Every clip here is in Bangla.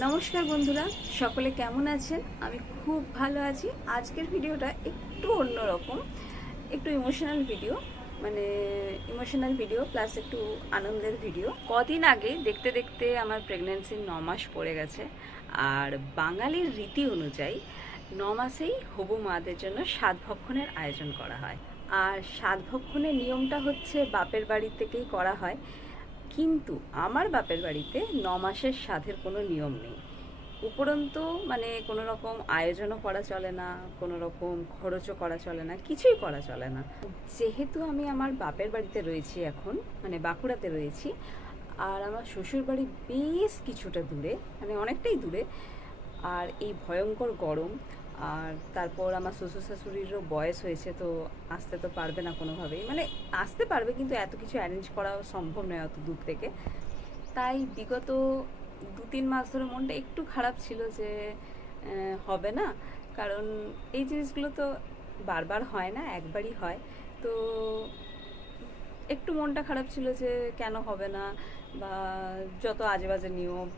নমস্কার বন্ধুরা, সকলে কেমন আছেন? আমি খুব ভালো আছি। আজকের ভিডিওটা একটু অন্যরকম, একটু ইমোশনাল ভিডিও, মানে ইমোশনাল ভিডিও প্লাস একটু আনন্দের ভিডিও। কদিন আগে দেখতে দেখতে আমার প্রেগন্যান্সির 9 মাস পড়ে গেছে। আর বাঙালির রীতি অনুযায়ী 9 মাসেই হবু মাদের জন্য সাধভক্ষণের আয়োজন করা হয়। আর সাধভক্ষণের নিয়মটা হচ্ছে বাপের বাড়ি থেকেই করা হয়, কিন্তু আমার বাপের বাড়িতে 9 মাসের সাধের কোনো নিয়ম নেই। উপরন্তু মানে কোনো রকম আয়োজনও করা চলে না, কোনো রকম খরচও করা চলে না, কিছুই করা চলে না। যেহেতু আমি আমার বাপের বাড়িতে রয়েছি এখন, মানে বাঁকুড়াতে রয়েছি, আর আমার শ্বশুর বাড়ি বেশ কিছুটা দূরে, মানে অনেকটাই দূরে। আর এই ভয়ঙ্কর গরম, আর তারপর আমার শ্বশুর শাশুড়িরও বয়স হয়েছে, তো আসতে তো পারবে না কোনোভাবেই, মানে আসতে পারবে কিন্তু এত কিছু অ্যারেঞ্জ করা সম্ভব নয় অত দূর থেকে। তাই বিগত 2-3 মাস ধরে মনটা একটু খারাপ ছিল যে হবে না, কারণ এই জিনিসগুলো তো বারবার হয় না, একবারই হয়। তো একটু মনটা খারাপ ছিল যে কেন হবে না, বা যত আজেবাজে নিয়ম,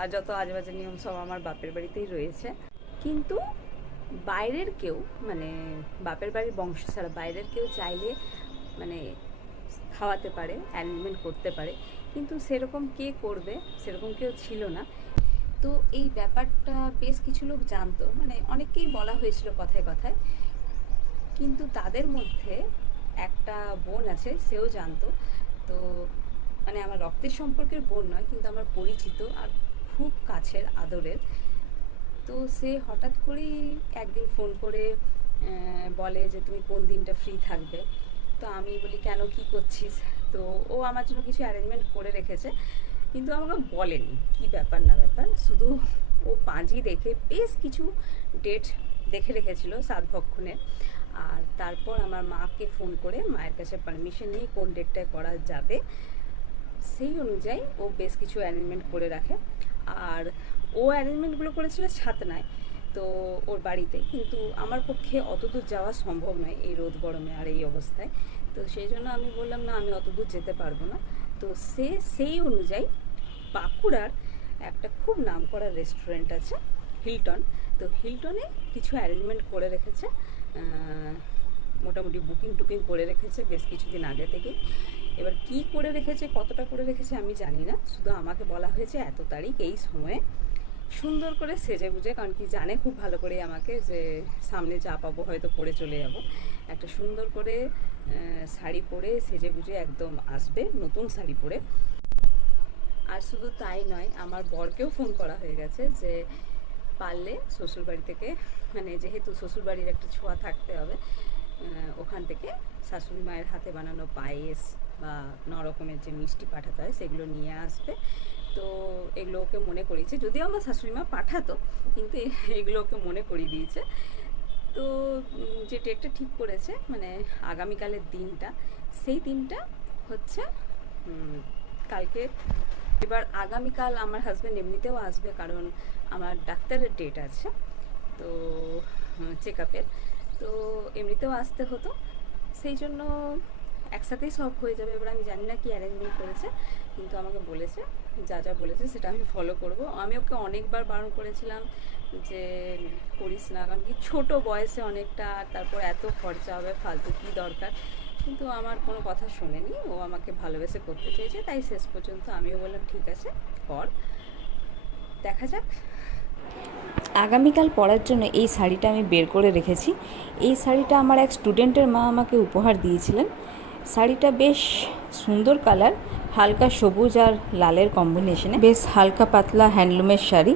আর যত আজেবাজে নিয়ম সব আমার বাপের বাড়িতেই রয়েছে। কিন্তু বাইরের কেউ, মানে বাপের বাড়ির বংশ ছাড়া বাইরের কেউ চাইলে মানে খাওয়াতে পারে, অ্যারেঞ্জমেন্ট করতে পারে, কিন্তু সেরকম কে করবে, সেরকম কেউ ছিল না। তো এই ব্যাপারটা বেশ কিছু লোক জানতো, মানে অনেককেই বলা হয়েছিল কথায় কথায়, কিন্তু তাদের মধ্যে একটা বোন আছে, সেও জানতো। তো মানে আমার রক্তের সম্পর্কের বোন নয়, কিন্তু আমার পরিচিত আর খুব কাছের আদরের। তো সে হঠাৎ করেই একদিন ফোন করে বলে যে তুমি কোন দিনটা ফ্রি থাকবে। তো আমি বলি কেন, কি করছিস? তো ও আমার জন্য কিছু অ্যারেঞ্জমেন্ট করে রেখেছে, কিন্তু আমাকে বলেনি কি ব্যাপার না ব্যাপার, শুধু ও পাঁজি দেখে বেশ কিছু ডেট দেখে রেখেছিল সাতভক্ষণের। আর তারপর আমার মাকে ফোন করে মায়ের কাছে পারমিশন নিয়ে কোন ডেটটায় করা যাবে সেই অনুযায়ী ও বেশ কিছু অ্যারেঞ্জমেন্ট করে রাখে। আর ও অ্যারেঞ্জমেন্টগুলো করেছিল ছাতনায়, তো ওর বাড়িতে, কিন্তু আমার পক্ষে অত দূর যাওয়া সম্ভব নয় এই রোদ গরমে আর এই অবস্থায়। তো সেই জন্য আমি বললাম না, আমি অত দূর যেতে পারবো না। তো সে সেই অনুযায়ী বাঁকুড়ার একটা খুব নামকরা রেস্টুরেন্ট আছে হিলটন, তো হিলটনে কিছু অ্যারেঞ্জমেন্ট করে রেখেছে, মোটামুটি বুকিং টুকিং করে রেখেছে বেশ কিছুদিন আগে থেকেই। এবার কি করে রেখেছে, কতটা করে রেখেছে আমি জানি না, শুধু আমাকে বলা হয়েছে এত তারিখ এই সময়ে সুন্দর করে সেজে গুজে, কারণ কি জানে খুব ভালো করে আমাকে যে সামনে যা পাবো হয়তো পরে চলে যাব, একটা সুন্দর করে শাড়ি পরে সেজে গুজে একদম আসবে, নতুন শাড়ি পরে। আর শুধু তাই নয়, আমার বরকেও ফোন করা হয়ে গেছে যে পারলে শ্বশুরবাড়ি থেকে, মানে যেহেতু শ্বশুরবাড়ির একটা ছোঁয়া থাকতে হবে, ওখান থেকে শাশুড়ি মায়ের হাতে বানানো পায়েস বা রকমের যে মিষ্টি পাঠাতে হয় সেগুলো নিয়ে আসবে। তো এগুলো ওকে মনে করিয়েছে, যদিও আমার শাশুড়ি মা পাঠাতো, কিন্তু এগুলো ওকে মনে করিয়ে দিয়েছে। তো যে ডেটটা ঠিক করেছে, মানে আগামীকালের দিনটা, সেই দিনটা হচ্ছে কালকে। এবার আগামীকাল আমার হাজব্যান্ড এমনিতেও আসবে, কারণ আমার ডাক্তারের ডেট আছে, তো চেক আপের, তো এমনিতেও আসতে হতো, সেই জন্য একসাথেই সব হয়ে যাবে। এবার আমি জানি না কি অ্যারেঞ্জমেন্ট করেছে, কিন্তু আমাকে বলেছে যা যা বলেছে সেটা আমি ফলো করব। আমি ওকে অনেকবার বারণ করেছিলাম যে করিস না, কারণ কি ছোটো বয়সে অনেকটা, তারপর এত খরচা হবে ফালতু, কী দরকার, কিন্তু আমার কোনো কথা শোনেনি। ও আমাকে ভালোবেসে করতে চেয়েছে, তাই শেষ পর্যন্ত আমিও বললাম ঠিক আছে কর, দেখা যাক। আগামীকাল পরার জন্য এই শাড়িটা আমি বের করে রেখেছি। এই শাড়িটা আমার এক স্টুডেন্টের মা আমাকে উপহার দিয়েছিলেন। শাড়িটা বেশ সুন্দর কালার, হালকা সবুজ আর লালের কম্বিনেশনে, বেশ হালকা পাতলা হ্যান্ডলুমের শাড়ি,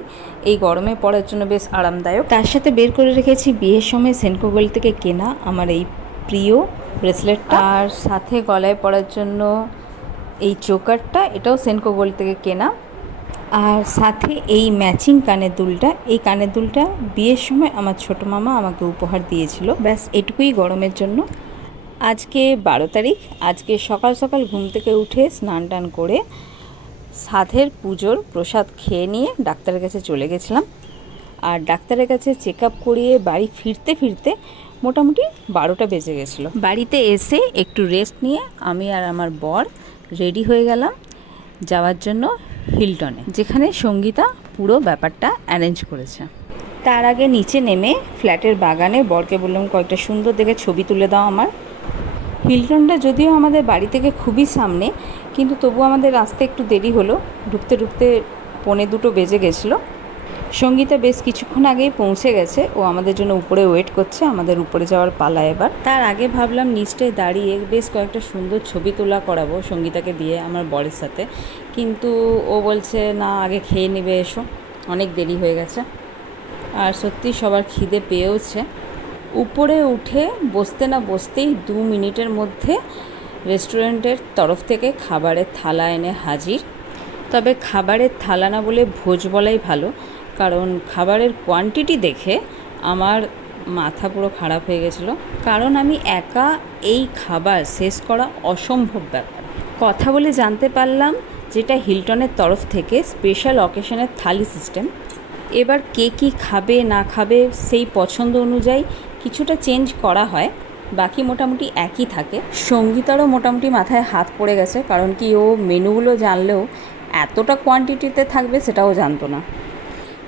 এই গরমে পরার জন্য বেশ আরামদায়ক। তার সাথে বের করে রেখেছি বিয়ের সময় সেনকো গোল্ড থেকে কেনা আমার এই প্রিয় ব্রেসলেটটা, আর সাথে গলায় পরার জন্য এই চোকারটা, এটাও সেনকো গোল্ড থেকে কেনা। আর সাথে এই ম্যাচিং কানের দুলটা, এই কানের দুলটা বিয়ের সময় আমার ছোটো মামা আমাকে উপহার দিয়েছিল। ব্যাস এটুকুই গরমের জন্য। আজকে 12 তারিখ, আজকে সকাল সকাল ঘুম থেকে উঠে স্নান টান করে সাধের পুজোর প্রসাদ খেয়ে নিয়ে ডাক্তারের কাছে চলে গেছিলাম। আর ডাক্তারের কাছে চেক আপ করিয়ে বাড়ি ফিরতে ফিরতে মোটামুটি 12টা বেজে গেছিলো। বাড়িতে এসে একটু রেস্ট নিয়ে আমি আর আমার বর রেডি হয়ে গেলাম যাওয়ার জন্য হিলটনে, যেখানে সঙ্গীতা পুরো ব্যাপারটা অ্যারেঞ্জ করেছে। তার আগে নিচে নেমে ফ্ল্যাটের বাগানে বরকে বললাম কয়েকটা সুন্দর দেখে ছবি তুলে দাও আমার। হিলটনটা যদিও আমাদের বাড়ি থেকে খুবই সামনে, কিন্তু তবু আমাদের আসতে একটু দেরি হলো, ঢুকতে ঢুকতে 1:45 বেজে গেছিলো। সঙ্গীতা বেশ কিছুক্ষণ আগেই পৌঁছে গেছে, ও আমাদের জন্য উপরে ওয়েট করছে, আমাদের উপরে যাওয়ার পালা এবার। তার আগে ভাবলাম নিচটায় দাঁড়িয়ে বেশ কয়েকটা সুন্দর ছবি তোলা করাবো সঙ্গীতাকে দিয়ে আমার বরের সাথে, কিন্তু ও বলছে না আগে খেয়ে নেবে, এসো অনেক দেরি হয়ে গেছে। আর সত্যি সবার খিদে পেয়েওছে। উপরে উঠে বসতে না বসতেই 2 মিনিটের মধ্যে রেস্টুরেন্টের তরফ থেকে খাবারের থালা এনে হাজির। তবে খাবারের থালা না বলে ভোজ বলাই ভালো, কারণ খাবারের কোয়ান্টিটি দেখে আমার মাথা পুরো খারাপ হয়ে গেছিলো, কারণ আমি একা এই খাবার শেষ করা অসম্ভব ব্যাপার। কথা বলে জানতে পারলাম যেটা হিলটনের তরফ থেকে স্পেশাল অকেশনের থালি সিস্টেম। এবার কে কী খাবে না খাবে সেই পছন্দ অনুযায়ী কিছুটা চেঞ্জ করা হয়, বাকি মোটামুটি একই থাকে। সঙ্গীতারও মোটামুটি মাথায় হাত পড়ে গেছে, কারণ কি ও মেনুগুলো জানলেও এতটা কোয়ান্টিটিতে থাকবে সেটাও জানতো না।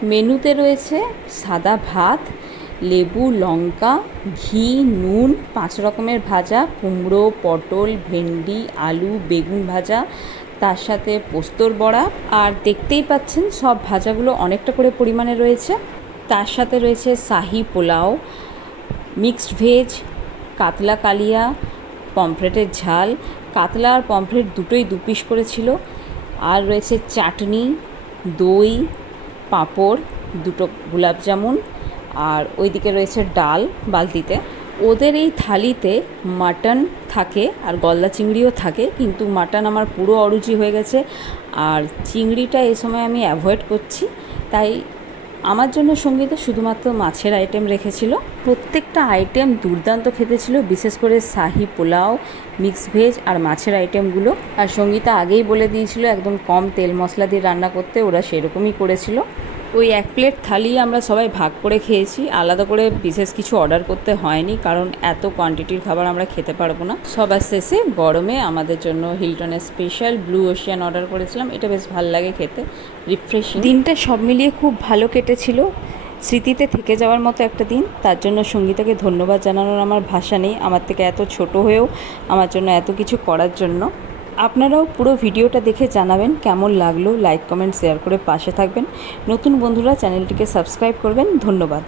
মেনুতে রয়েছে সাদা ভাত, লেবু, লঙ্কা, ঘি, নুন, 5 রকমের ভাজা, কুমড়ো, পটল, ভেন্ডি, আলু, বেগুন ভাজা, তার সাথে পোস্তর বড়া। আর দেখতেই পাচ্ছেন সব ভাজাগুলো অনেকটা করে পরিমাণে রয়েছে। তার সাথে রয়েছে শাহি পোলাও, মিক্সড ভেজ, কাতলা কালিয়া, পমফ্রেটের ঝাল। কাতলা আর পমফ্রেট দুটোই 2 পিস করে ছিল। আর রয়েছে চাটনি, দই, পাঁপড়, 2টো গোলাপ জামুন, আর ওইদিকে রয়েছে ডাল বালতিতে। ওদের এই থালিতে মাটন থাকে আর গলদা চিংড়িও থাকে, কিন্তু মাটন আমার পুরো অরুচি হয়ে গেছে, আর চিংড়িটা এই সময় আমি অ্যাভয়েড করছি। তাই আমার জন্য সঙ্গীতা শুধুমাত্র মাছের আইটেম রেখেছিল। প্রত্যেকটা আইটেম দুর্দান্ত খেতে ছিল, বিশেষ করে শাহি পোলাও, মিক্সড ভেজ আর মাছের আইটেমগুলো। আর সঙ্গীতা আগেই বলে দিয়েছিল একদম কম তেল মশলা দিয়ে রান্না করতে, ওরা সেরকমই করেছিল। ওই 1 প্লেট থালি আমরা সবাই ভাগ করে খেয়েছি, আলাদা করে বিশেষ কিছু অর্ডার করতে হয়নি, কারণ এত কোয়ান্টিটির খাবার আমরা খেতে পারবো না। সবার শেষে গরমে আমাদের জন্য হিলটনের স্পেশাল ব্লু ওশিয়ান অর্ডার করেছিলাম, এটা বেশ ভালো লাগে খেতে, রিফ্রেশিং। দিনটা সব মিলিয়ে খুব ভালো কেটেছিল, স্মৃতিতে থেকে যাওয়ার মতো একটা দিন। তার জন্য সঙ্গীতাকে ধন্যবাদ জানানোর আমার ভাষা নেই, আমার থেকে এত ছোট হয়েও আমার জন্য এত কিছু করার জন্য। আপনারাও পুরো ভিডিওটা দেখে জানাবেন কেমন লাগলো, লাইক কমেন্ট শেয়ার করে পাশে থাকবেন। নতুন বন্ধুরা চ্যানেলটিকে সাবস্ক্রাইব করবেন। ধন্যবাদ।